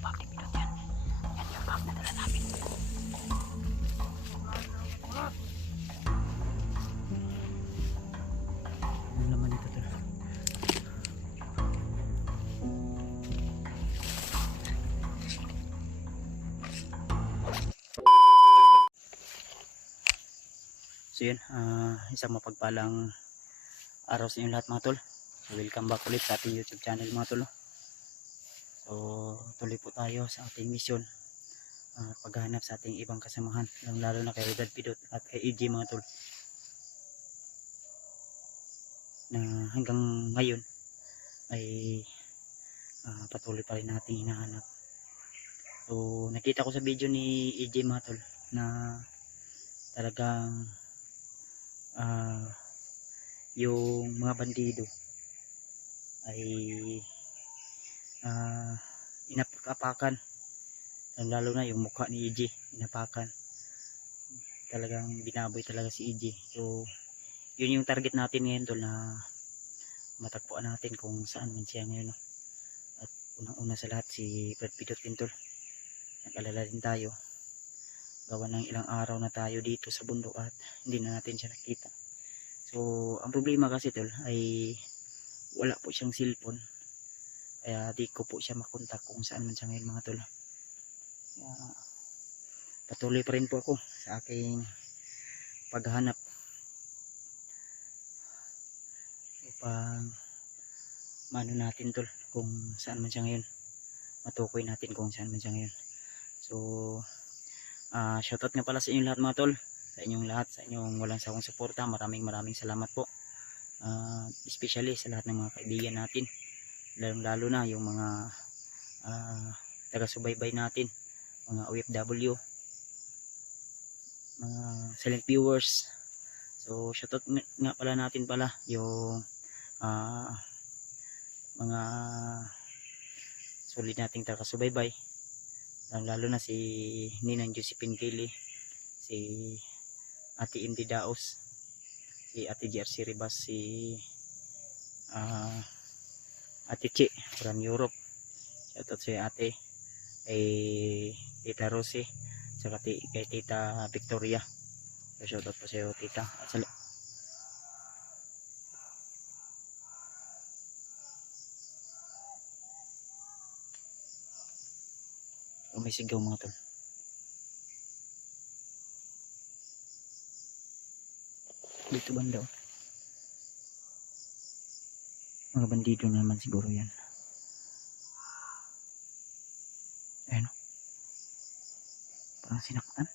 bag ni Pidot yan. Yan yung bag na dala namin. Ano naman ito tol? So yun, isang mapagpalang araw sa inyo lahat mga tol. Welcome back ulit sa ating YouTube channel mga tol. So tuloy po tayo sa ating mission, paghahanap sa ating ibang kasamahan, lalo na kay Dad Pidot at kay EJ mga tol, na hanggang ngayon ay patuloy pa rin nating hinahanap. So nakita ko sa video ni EJ mga tol na talagang yung mga bandido ay inapakan, lalo na yung mukha ni EJ inapakan, talagang binaboy talaga si EJ. So yun yung target natin ngayon tol, na matagpuan natin kung saan man siya ngayon. At unang-una sa lahat si Brad Pidot din tol, nag-alala din tayo, gawa ng ilang araw na tayo dito sa bundok at hindi na natin siya nakita. So ang problema kasi tol ay wala po siyang cellphone, kaya di ko po siya makontak kung saan man siya ngayon mga tol. Patuloy pa rin po ako sa aking paghahanap upang mano natin tol kung saan man siya ngayon, matukoy natin kung saan man siya ngayon. So shoutout nga pala sa inyong lahat mga tol, sa inyong lahat, sa inyong walang sawang suporta. Maraming salamat po, especially sa lahat ng mga kaibigan natin, lalo na yung mga taga-subaybay natin, mga OFW, mga silent viewers. So shoutout nga pala natin pala yung mga solid nating taga-subaybay, lalo na si Ninang Josephine Kelly, si Ate Indy Daos, si Ate JRC Ribas, si Ate Chi from Europe. Shoutout si Ate, kay Tita Rosie, saka kay Tita Victoria. So shoutout po sa iyo tita. At may sigaw mga tol. Dito banda, mga bandido naman siguro yan. Ayun, parang sinaktan.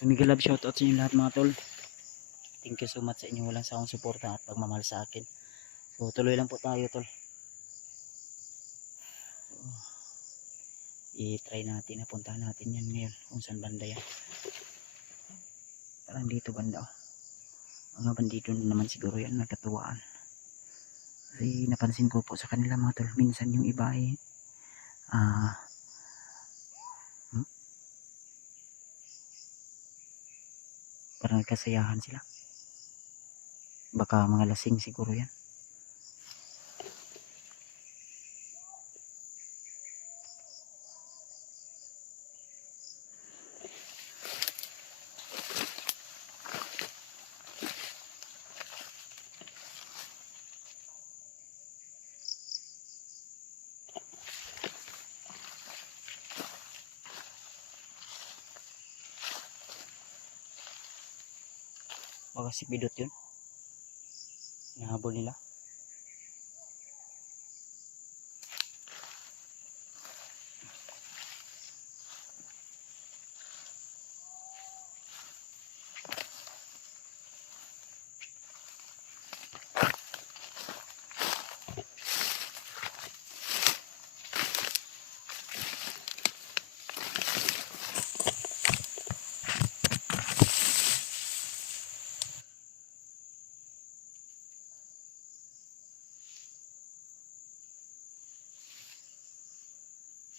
So mega love shoutout sa inyo lahat mga tol. Thank you so much sa inyong walang sawang suporta at pagmamahal sa akin. So tuloy lang po tayo tol. I-try natin, napuntahan natin yan ngayon kung saan banda yan. Parang dito banda mga bandido na naman siguro yan, nagkatuwaan. Kasi napansin ko po sa kanila mga tol, minsan yung iba ay parang nagkasayahan sila. Baka mga lasing siguro yan. Baka si Pidot yun, nahabol nila.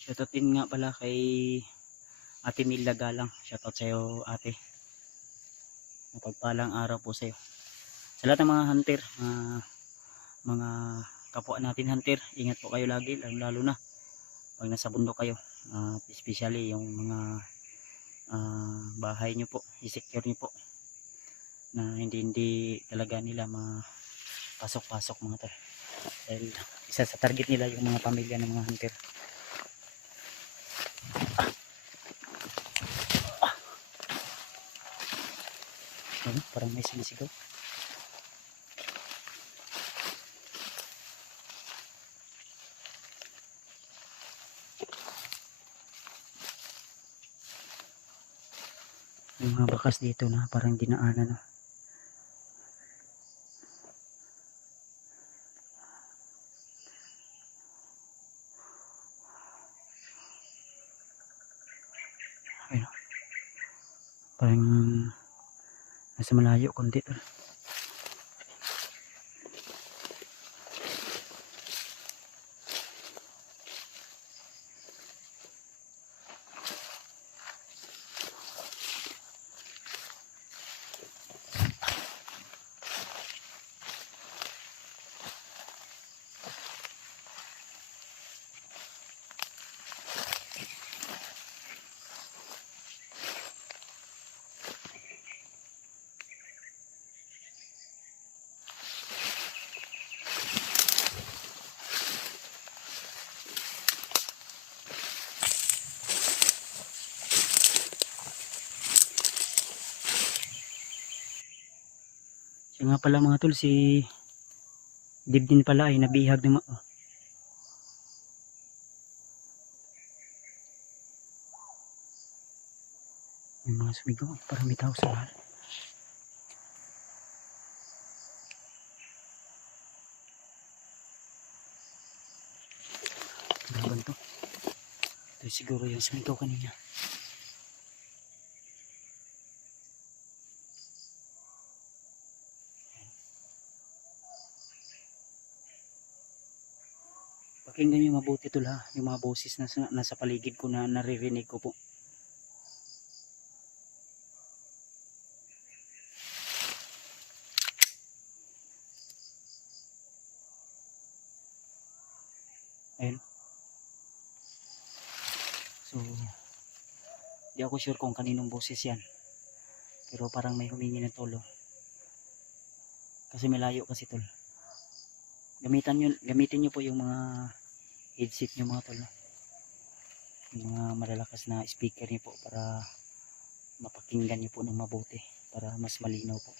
Shoutout din nga pala kay Ate Milda Galang. Shoutout sa iyo ate. Napagpalang araw po sa iyo. Sa lahat ng mga hunter, mga kapwa natin hunter, ingat po kayo lagi, lalo na pag nasa bundok kayo. Especially yung mga bahay nyo po, i-secure nyo po na hindi talaga nila mapasok-pasok mga tol. Dahil isa sa target nila yung mga pamilya ng mga hunter. Parang may sumisigaw. Yung mga bakas dito na parang dinaanan na. Ayun, parang nasa malayo konti tol. Siya nga pala mga tol, si Dibdin pala ay nabihag ng may mga sumigaw, parang may tao sa lahat. Laban to. Ito siguro yung sumigaw kanina. Pakinggan nyo mabuti tol ha, yung mga boses na nasa paligid ko na naririnig ko po. Ayun. So, di ako sure kung kaninong boses yan. Pero parang may humingi ng tulong. Kasi malayo kasi tol. Gamitin nyo po yung mga headset nyo mga tol. Yung mga malalakas na speaker nyo po para mapakinggan nyo po ng mabuti. Para mas malinaw po.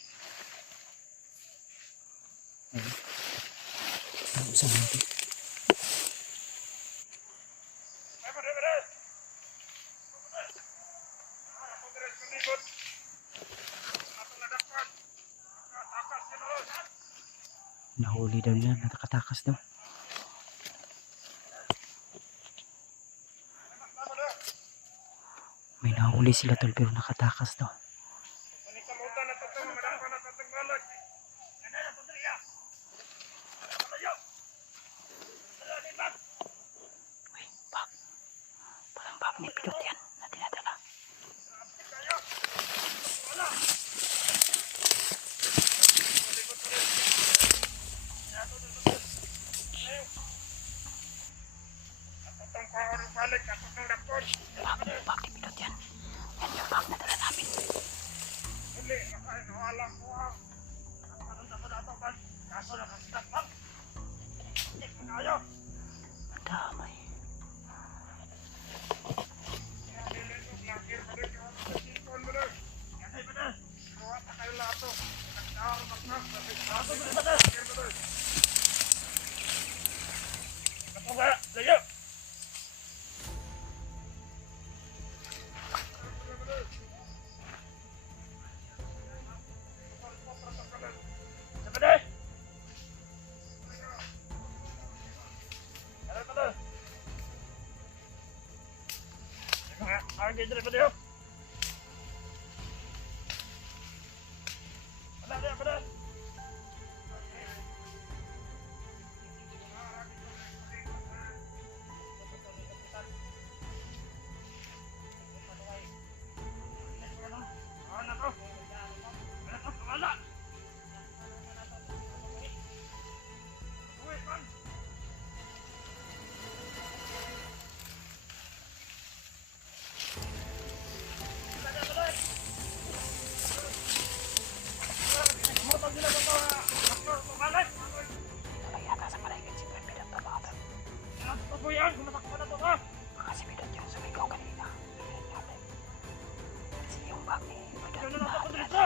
Ayun. Usang natin. Nahuli daw nila, nakatakas daw. May nahuli sila tol pero nakatakas daw. Uy, bak. Parang bak ni pilot yan na dinadala. Bak ni pilot yan. Yan yung bak na dala namin. Ang damay. Lagi daripada dia. Ada. Ano na ako dito?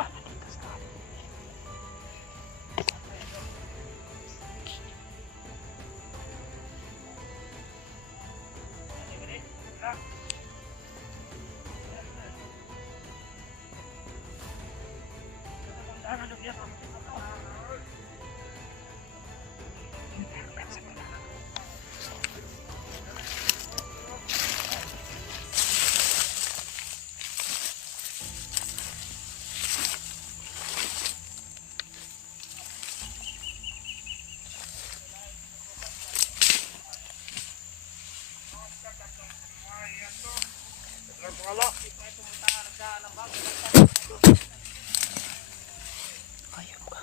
Ayun ka.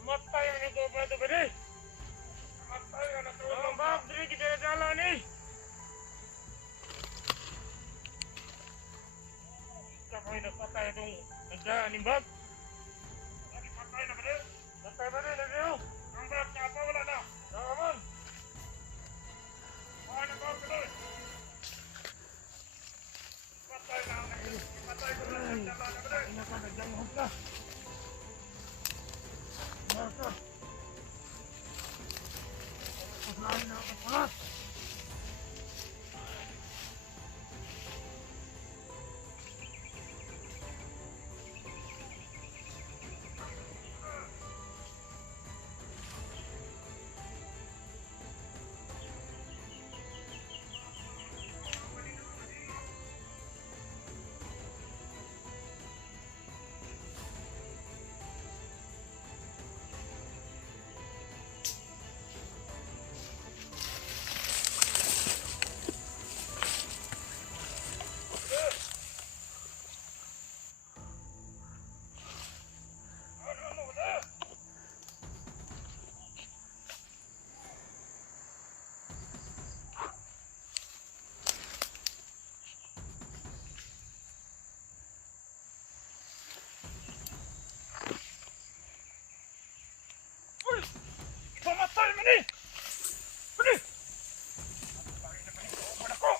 Namatay ang ito ba ito ba ni? Namatay ang natulong ba? Dili kita nadala ni. Ika ko yung napatay itong nagdaan ni Bob. Lagi patay na ba ni? Patay ba ni? Lagi o? Ang Bob niya pa wala na. Naman. Wala na Bob ba ni? Patay na ang nagdaan. Patay ko na ang nagdaan na ba ni? Ina pa nagdaan na. Marta. Paslain na ako pala. Pamatay mo ni! Pwede! Bakit na kanito ako na ko?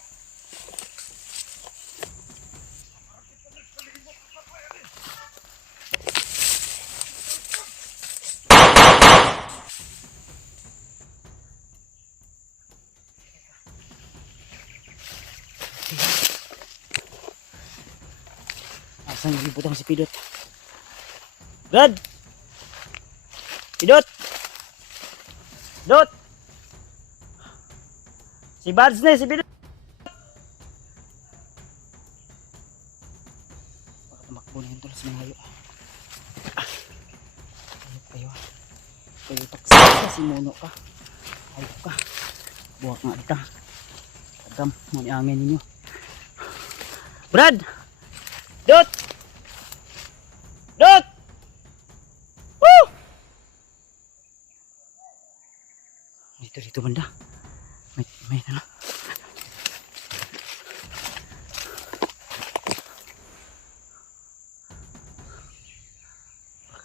Bakit pa rin sa libot ang patayan ni? Asan yung butang si Pidot? Brad! Pidot! Dot! Si Bads na, si Pidot! Baka tumakbo na yun tol sa mga hayo. Ayop kayo. Kayo taksa ka, simuno ka. Ayop ka. Buwak nga kita. Tagam, maniangin ninyo. Brad! Dot! Dot! Woo! Dito banda. May ano.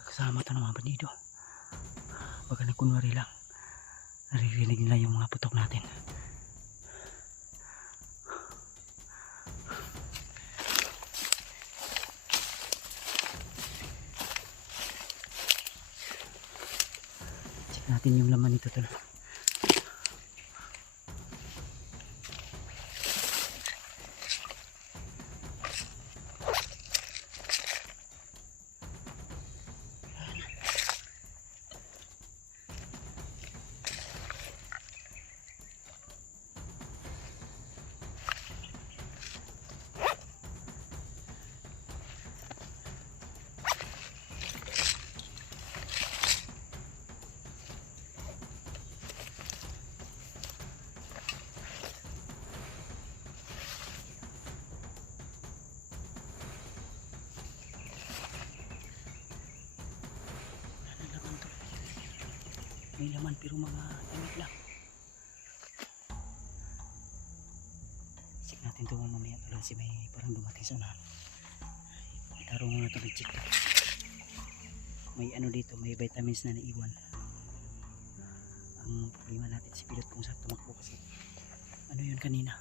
Kasama ito ng mga bandido. Baka nagkunwari lang. Naririnig nila yung mga putok natin. Check natin yung laman nito tol. May laman pero mga damit lang. Check natin ito mamaya talaga si may parang dumating sa unahan. Itarong muna ito, check. May ano dito, may vitamins na naiwan. Ang problema natin si pilot kung saan tumakbo kasi ano yun kanina.